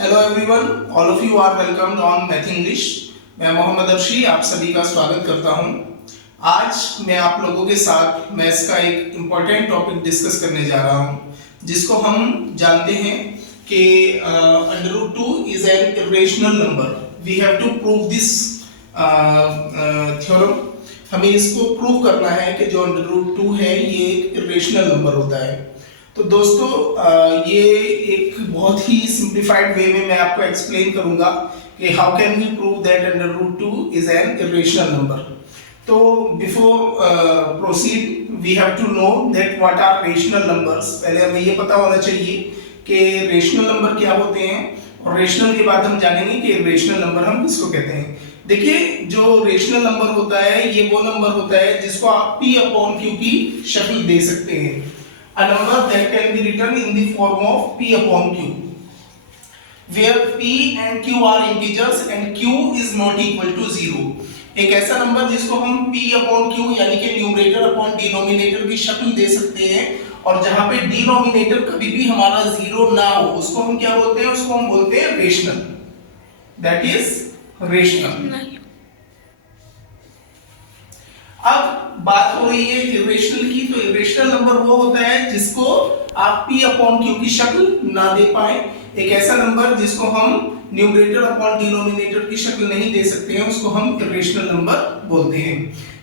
Hello everyone, all of you are welcome on math English. मैं मोहम्मद अर्शी आप सभी का स्वागत करता हूं। आज मैं आप लोगों के साथ मैथ्स का एक इम्पॉर्टेंट टॉपिक डिस्कस करने जा रहा हूं, जिसको हम जानते हैं कि √2 is an irrational number. We have to prove this theorem. हमें इसको प्रूव करना है कि जो √2 है ये एक इरेशनल नंबर होता है। तो दोस्तों ये एक बहुत ही सिंप्लीफाइड वे में मैं आपको एक्सप्लेन करूंगा कि how can we prove that √2 is an irrational number. तो before proceed we have to know that what are rational numbers. पहले हमें ये पता होना चाहिए कि रेशनल नंबर क्या होते हैं, और रेशनल के बाद हम जानेंगे कि रेशनल नंबर हम किसको कहते हैं। देखिए, जो रेशनल नंबर होता है ये वो नंबर होता है जिसको आप P/Q की शक्ल दे सकते हैं। A number that can be written in the form of P/Q, where P and Q are integers and Q is not equal to 0। एक ऐसा नंबर जिसको हम P/Q यानी कि न्यूमरेटर अपॉन डिनोमिनेटर की शक्ल दे सकते हैं, और जहां पे डिनोमिनेटर कभी भी हमारा 0 ना हो उसको हम क्या बोलते हैं, उसको हम बोलते हैं रेशनल। That is rational. अब बात हो रही है इरेशनल की। तो इरेशनल नंबर वो होता है जिसको आप P/Q की शक्ल ना दे पाए। एक ऐसा नंबर जिसको हम न्यूमरेटर अपॉन डिनोमिनेटर की शक्ल नहीं दे सकते हैं उसको हम इरेशनल नंबर बोलते हैं।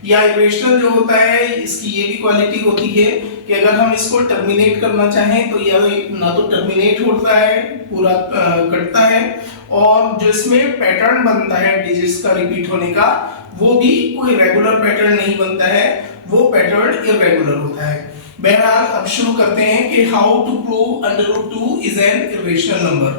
या इरेशनल जो होता है इसकी ये भी क्वालिटी होती है कि अगर हम इसको टर्मिनेट करना चाहें तो या ना तो टर्मिनेट होता है, पूरा कटता है, और जो इसमें पैटर्न बनता है डिजिट्स का रिपीट होने का वो भी कोई रेगुलर पैटर्न नहीं बनता है, वो पैटर्न इरेगुलर होता है। बहरहाल अब शुरू करते हैं कि how to prove √2 is an irrational number.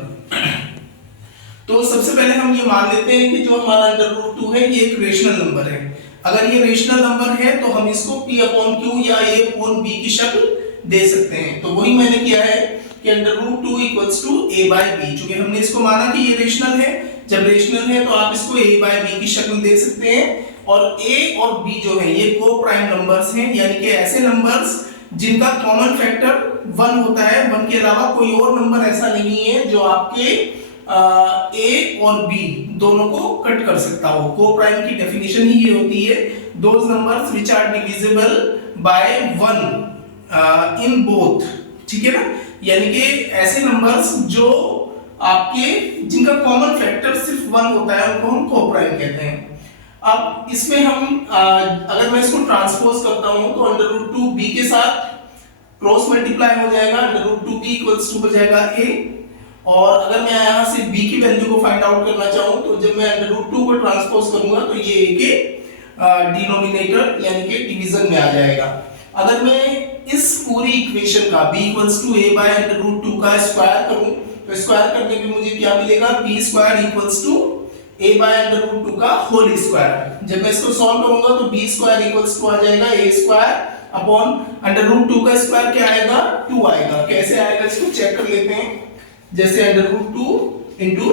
तो सबसे पहले हम ये मान लेते हैं कि जो हमारा √2 है ये एक रेशनल नंबर है। अगर ये रेशनल नंबर है तो हम इसको P/Q या A/B की शक्ल दे सकते हैं। तो वही मैंने किया है कि √2 इक्वल्स टू A/B। चूंकि हमने इसको माना कि ये रेशनल है, जब रेशनल है तो आप इसको A/B की शक्ल दे सकते हैं। और A और B जो है ये को प्राइम नंबर्स हैं, यानी कि ऐसे नंबर्स जिनका कॉमन फैक्टर 1 होता है। 1 के अलावा कोई और नंबर ऐसा नहीं है जो आपके A और B दोनों को कट कर सकता हो। को प्राइम की डेफिनेशन ही ये होती है, those numbers which are divisible by 1 in both. ठीक है ना, यानी कि ऐसे नंबर्स जो आपके जिनका कॉमन फैक्टर सिर्फ 1 होता है उनको हम को प्राइम कहते हैं। अब इसमें हम अगर मैं इसको ट्रांसपोज करता हूं तो √2 b के साथ क्रॉस मल्टीप्लाई हो जाएगा, √2b इक्वल्स टू हो जाएगा a। और अगर मैं यहां से b की वैल्यू को फाइंड आउट करना चाहूं तो जब मैं √2 को ट्रांसपोज करूंगा तो ये a के डिनोमिनेटर यानी कि डिवीजन में आ जाएगा। अगर मैं इस पूरी इक्वेशन का b इक्वल्स टू a/√2 का स्क्वायर करूं तो स्क्वायर करने पे मुझे क्या मिलेगा, b² इक्वल्स टू a/√2 का होल स्क्वायर। जब मैं इसको सॉल्व करूंगा तो b² इक्वल्स टू आ जाएगा a² अपॉन √2 का स्क्वायर क्या आएगा, 2 आएगा। कैसे आएगा इसको चेक कर लेते हैं। जैसे √2 into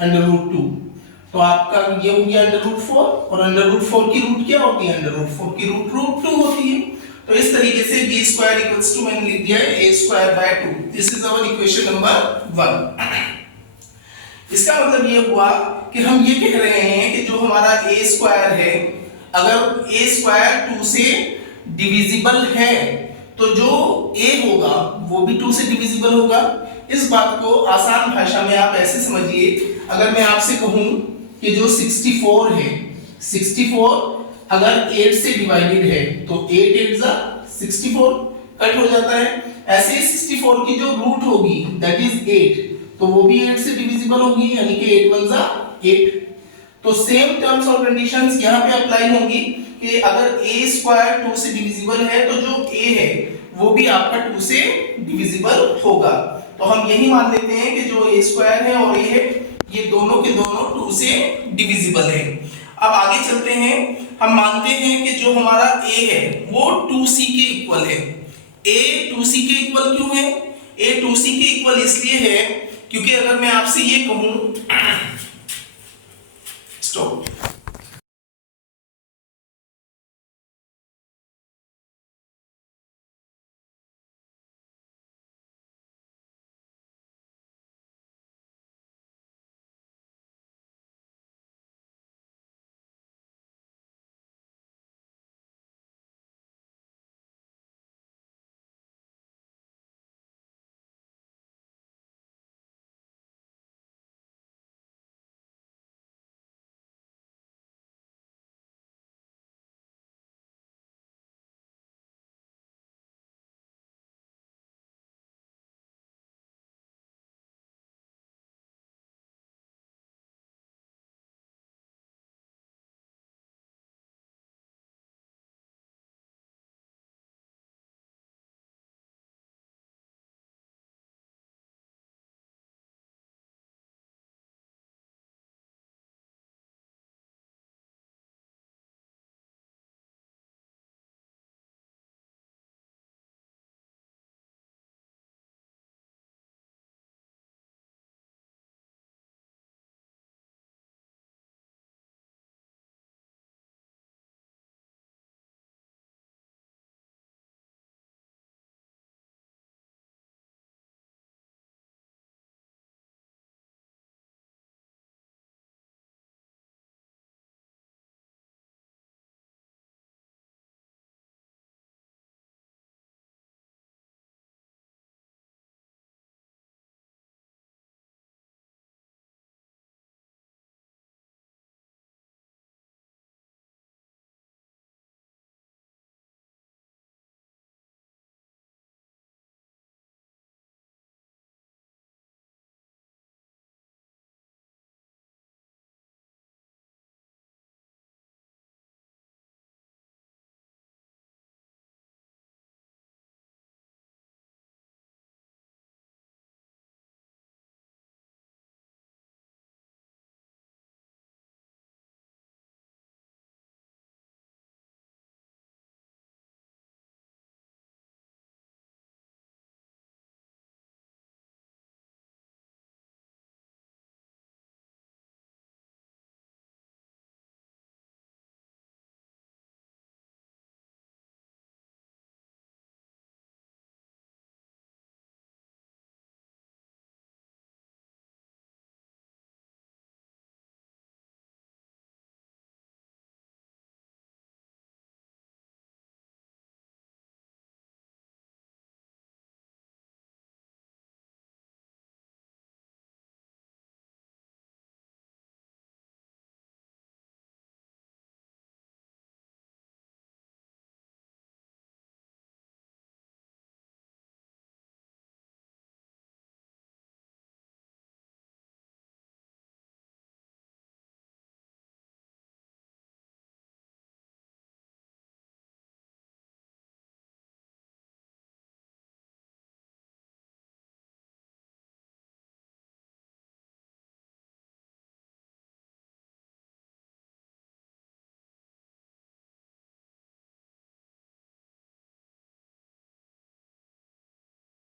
√2 तो आपका ये हो गया √4, और √4 की रूट क्या होती है, √4 की रूट √2 होती है। तो इस तरीके से b² इक्वल्स टू मैंने लिख दिया है a²/2। This is our equation number 1। इसका मतलब ये हुआ कि हम ये कह रहे हैं कि जो हमारा a² है, अगर a² 2 से डिविजिबल है तो जो a होगा वो भी 2 से डिविजिबल होगा। इस बात को आसान भाषा में आप ऐसे समझिए, अगर मैं आपसे कहूं कि जो 64 है, 64 अगर 8 से डिवाइडेड है तो 8 8 जा 64 कट हो जाता है। ऐसे 64 की जो रूट होगी दैट इज 8, तो वो भी 8 से डिविजिबल होगी, यानी कि 8 1 जा 8। तो सेम टर्म्स और कंडीशंस यहां पे अप्लाई होंगी कि अगर a² 2 से डिविजिबल है तो जो a है वो भी आपका 2 से डिविजिबल होगा। तो हम यही मान लेते हैं कि जो a² है और a है ये दोनों के दोनों 2 से डिविजिबल है। अब आगे चलते हैं। हम मानते हैं कि जो हमारा a है वो 2c के इक्वल है। a 2c के इक्वल क्यों है, a 2c के इक्वल इसलिए है क्योंकि अगर मैं आपसे ये कहूं स्टॉप,